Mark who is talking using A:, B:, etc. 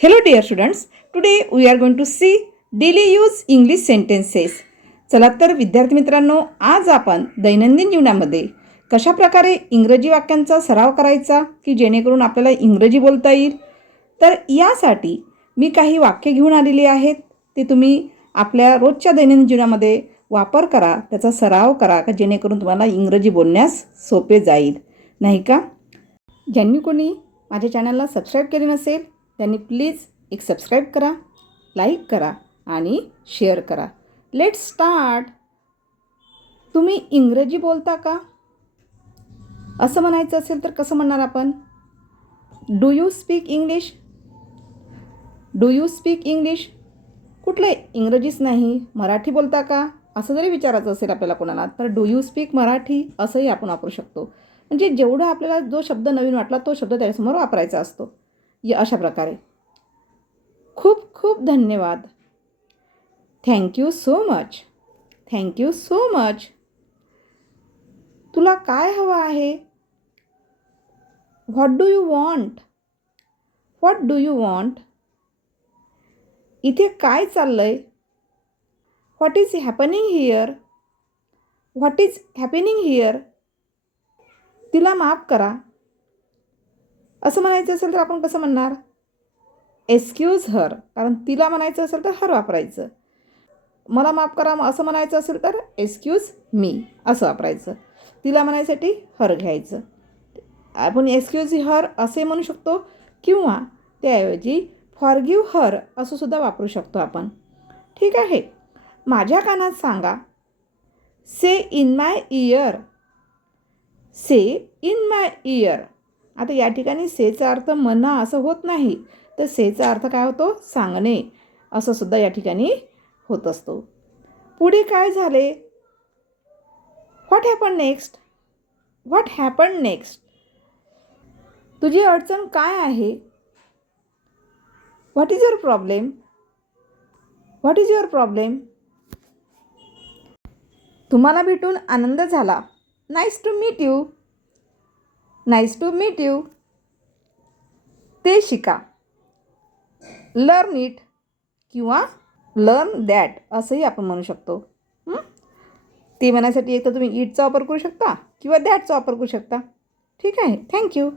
A: Hello, dear students. Today we are going to see daily use English sentences. चला तर विद्यार्थी मित्रांनो आज आपण दैनंदिन जीवनामध्ये कशा प्रकारे इंग्रजी वाक्यांचा सराव करायचा की जेणेकरून आपल्याला इंग्रजी बोलता येईल तर यासाठी मी काही वाक्य घेऊन आलेली आहेत ते तुम्ही आपल्या रोजच्या दैनंदिन जीवनामध्ये वापर करा त्याचा सराव करा का जेणेकरून तुम्हाला इंग्रजी बोलण्यास सोपे जाईल नाही का ज्यांनी कोणी माझ्या चॅनलला सबस्क्राईब केले नसेल त्यांनी प्लीज एक सबस्क्राईब करा लाईक करा आणि शेअर करा. Let start. तुम्ही इंग्रजी बोलता का? असं म्हणायचं असेल तर कसं म्हणणार आपण? Do you speak English do you speak English कुठले इंग्रजीच नाही मराठी बोलता का? असं जरी विचारायचं असेल आपल्याला कोणाला तर डू यू स्पीक मराठी? असंही आपण वापरू शकतो. म्हणजे जेवढं आपल्याला जो शब्द नवीन वाटला तो शब्द त्याच्यासमोर वापरायचा असतो. या अशा प्रकारे. खूप खूप धन्यवाद. Thank you so much thank you so much तुला काय हवं आहे? What do you want what do you want इथे काय चाललं आहे what is happening here what is happening here तिला माफ करा. असं म्हणायचं असेल तर आपण कसं म्हणणार? एक्सक्यूज हर कारण तिला म्हणायचं असेल तर हर वापरायचं. मला माफ करा असं म्हणायचं असेल तर एक्सक्यूज मी असं वापरायचं. तिला म्हणायसाठी हर घ्यायचं. आपण एक्सक्यूज हर असे म्हणू शकतो किंवा त्याऐवजी फॉरगिव हर असं सुद्धा वापरू शकतो आपण. ठीक आहे. माझ्या कानात सांगा. Say in my ear say in my ear आता या ठिकाणी सेचा अर्थ म्हणा असं होत नाही. तर सेचा अर्थ काय होतो? सांगणे. असं सुद्धा या ठिकाणी होत असतो. पुढे काय झाले? What happen next what happen next तुझी अडचण काय आहे? What is your problem what is your problem तुम्हाला भेटून आनंद झाला. Nice to meet you nice to meet you ते शिका. लर्न इट किंवा लर्न दॅट असंही आपण म्हणू शकतो. ते म्हणण्यासाठी एक तर तुम्ही इटचा वापर करू शकता किंवा दॅटचा वापर करू शकता. ठीक आहे. थँक्यू